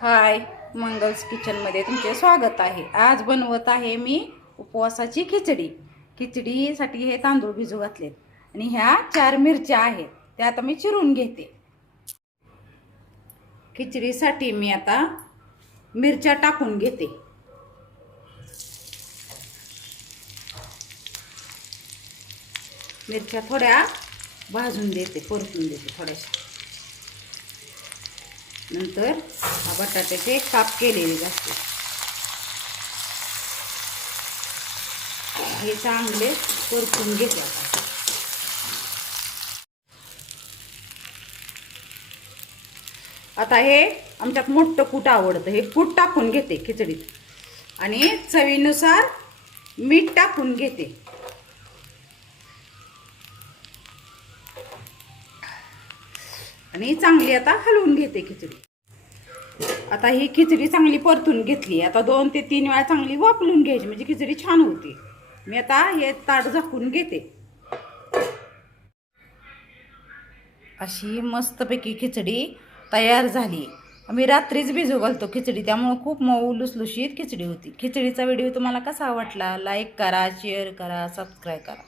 हाय मंगल्स किचनमध्ये तुमचे स्वागत आहे. आज बनवत आहे मी उपवासाची खिचडी. खिचडीसाठी हे तांदूळ भिजू घातलेत. आणि ह्या चार मिरच्या आहेत त्या आता मी चिरून घेते. खिचडीसाठी मी आता मिरच्या टाकून घेते. मिरच्या थोड्या भाजून देते परतून देते थोड्याशा. नंतर हा बटाट्याचे काप केलेले जाते. हे चांगले परतून घेते आता. आता हे आमच्यात मोठं कूट आवडतं. हे कूट टाकून घेते खिचडीत. आणि चवीनुसार मीठ टाकून घेते. आणि चांगली आता हलवून घेते खिचडी. आता ही खिचडी चांगली परतून घेतली. आता दोन ते तीन वेळा चांगली वापरून घ्यायची म्हणजे खिचडी छान होती. मी आता हे ताट झाकून घेते. अशी मस्तपैकी खिचडी तयार झाली. आम्ही रात्रीच भिजू घालतो खिचडी त्यामुळं खूप मऊ लुसलुशीत खिचडी होती. खिचडीचा व्हिडिओ तुम्हाला कसा वाटला? लाईक करा शेअर करा सबस्क्राईब करा.